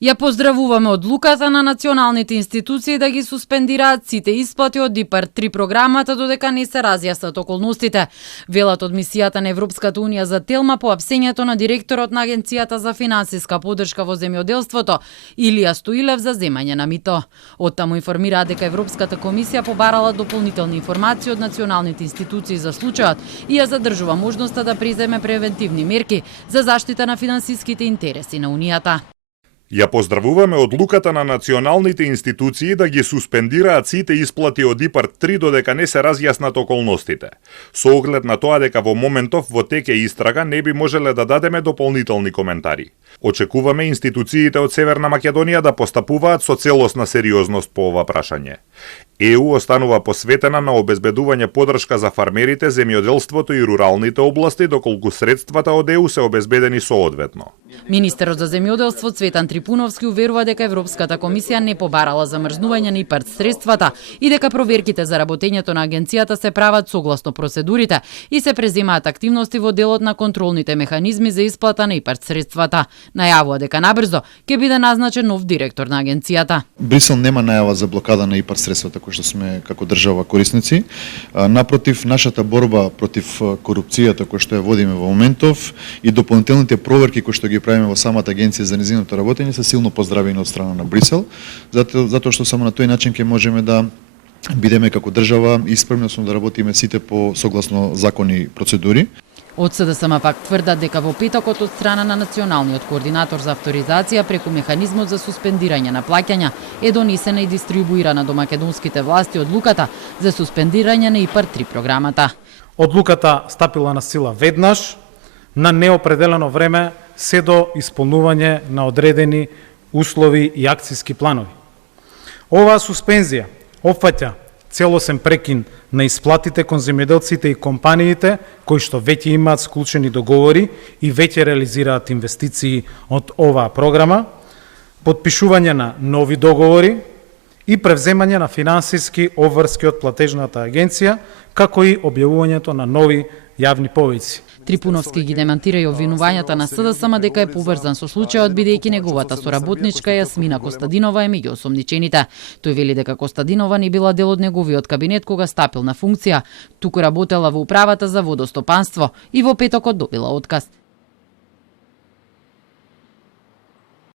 Ја поздравуваме одлуката на националните институции да ги суспендираат сите исплати од ИПАРД 3 програмата додека не се разјаснат околностите. Велат од мисијата на Европската унија за Телма по апсењето на директорот на Агенцијата за финансиска поддршка во земјоделството Илија Стоилев за земање на мито. Оттаму информираат дека Европската комисија побарала дополнителни информации од националните институции за случајот и ја задржува можноста да преземе превентивни мерки за заштита на финансиските интереси на Унијата. Ја поздравуваме одлуката на националните институции да ги суспендираат сите исплати од ИПАРД 3 додека не се разјаснат околностите. Со оглед на тоа дека во моментов во тек е истрага, не би можеле да дадеме дополнителни коментари. Очекуваме институциите од Северна Македонија да постапуваат со целосна сериозност по ова прашање. ЕУ останува посветена на обезбедување поддршка за фармерите, земјоделството и руралните области, доколку средствата од ЕУ се обезбедени соодветно. Министерот за земјоделство Цветан Трипуновски уверува дека Европската комисија не побарала замрзнување на ИПАРД средствата и дека проверките за работењето на агенцијата се прават согласно процедурите и се преземаат активности во делот на контролните механизми за исплата на ИПАРД средствата. Најавува дека набрзо ќе биде назначен нов директор на агенцијата. Брисел нема најава за блокада на ИПАРД средствата кои што сме како држава корисници. Напротив, нашата борба против корупцијата која што ја водиме во моментов и дополнителните проверки кои што ги правиме во самата агенција за незиното работење се силно поздравени од страна на Брисел, затоа што само на тој начин ќе можеме да бидеме како држава исправни да работиме сите по согласно закони и процедури. Од СДСМ пак тврдат дека во петокот од страна на Националниот координатор за авторизација преку механизмот за суспендирање на плаќања е донесена и дистрибуирана до македонските власти одлуката за суспендирање на ИПАРД 3 програмата. Одлуката стапила на сила веднаш на неопределено време се до исполнување на одредени услови и акцијски планови. Оваа суспензија опфаќа целосен прекин на исплатите кон земјоделците и компаниите кои што веќе имаат склучени договори и веќе реализираат инвестиции од оваа програма, потпишување на нови договори и превземање на финансиски обврски од платежната агенција, како и објавувањето на нови јавни повици. Трипуновски ги демантира и обвинувањата на СДСМ дека е поврзан со случајот бидејќи неговата соработничка Јасмина Костадинова е меѓу осомничените. Тој вели дека Костадинова не била дел од неговиот кабинет кога стапил на функција, туку работела во управата за водостопанство и во петокот добила отказ.